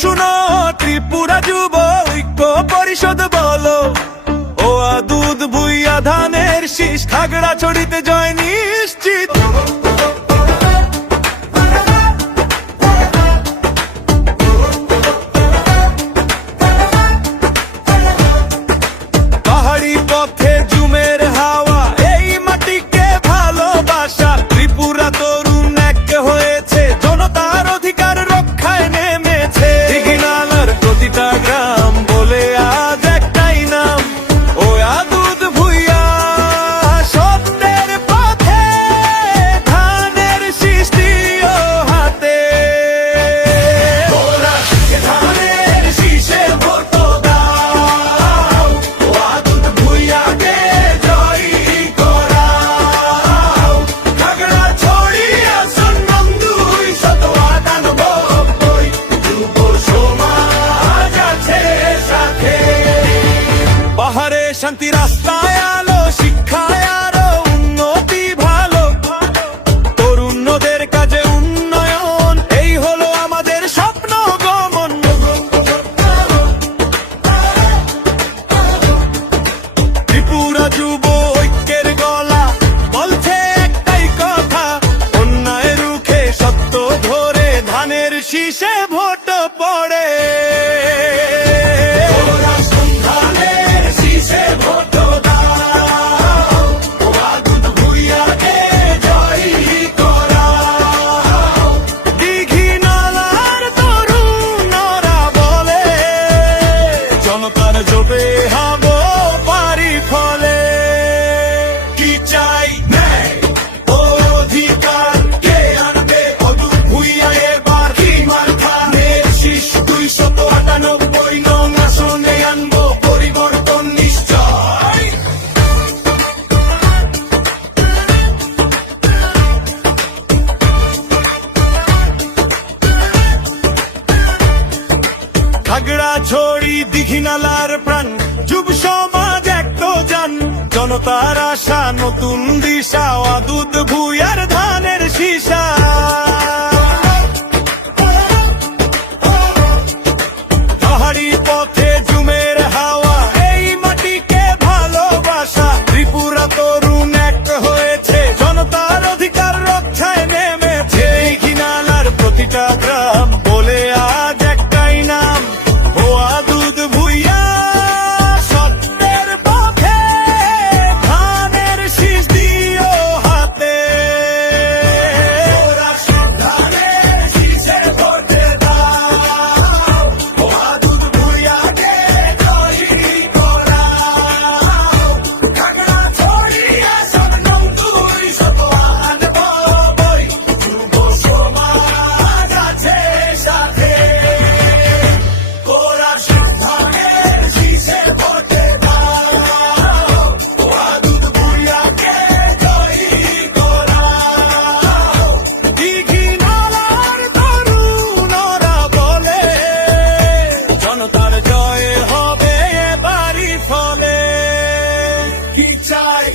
শুনো ত্রিপুরা যুব ঐক্য পরিষদ বলো, ও দুধ ভুইয়া ধানের শীষ, খাগড়াছড়িতে জয় নিশ্চিত। পাহাড়ি পথে জুমের হাওয়া, এই মাটিকে ভালোবাসা, ত্রিপুরা তরুণ এক হয়েছে, জনতার অধিকার রক্ষায় নেমেছে। দিঘিনালার প্রতিটা গ্রাম বলে আজ একটাই নাম, ও দুধ ভুইয়া। সত্যের পথে ধানের শীষ দিও হাতে, ওরা ধানের শীষে ভোট দাও, ও দুধ ভুইয়াকে জয়ী করাও। খাগড়াছড়ি আসন নং 298, যুব সমাজ আছে সাথে। পাহাড়ে শান্তি, রাস্তায় আলো, শিক্ষায় আরো উন্নতি ভালো, তরুণদের কাজে উন্নয়ন, এই হলো আমাদের স্বপ্ন গমন। ত্রিপুরা যুব ঐক্যের গলা বলছে একটাই কথা, অন্যায় রুখে সত্য ধরে ধানের শীষে ভোট পড়ে। ধানের শীষে ভোট দাও, ও দুধ ভুইয়াকে জয়ী করাও। দিঘিনালার তরুণরা বলে, জনতার জোটে হব পারি ফলে। কি চাই ন্যায় অধিকার, কে আনবে ও দুধ ভুইয়া এবার? কি মার্খানের শীষ 298 নং আসনে আনবো পরিবর্তন নিশ্চয়। খাগড়াছড়ি দিঘিনালার প্রাণ, যুব সমাজ এক তো জান, জনতার আশা নতুন দিশা, ও দুধ ভুইয়ার ধানের শীষা। পাহাড়ি পথে জুমের হাওয়া, এই মাটিকে ভালোবাসা, ত্রিপুরা তরুণ এক হয়েছে, জনতার অধিকার রক্ষায় নেমেছে। দিঘিনালার প্রতিটা গ্রাম বলে আজ একটাই নাম, ও দুধ ভুইয়া। সত্যের পথে ধানের শীষ দিও হাতে, ওরা ধানের শীষে ভোট দাও, ও দুধ ভুইয়াকে জয়ী করাও। খাগড়াছড়ি আসন নং 298, যুব সমাজ আছে সাথে। ওরা ধানের শীষে ভোট দাও, ও দুধ ভুইয়াকে জয়ী করাও। দিঘিনালার তরুণরা বলে, জনতার জয় হবে এবারই ফলে। কি চাই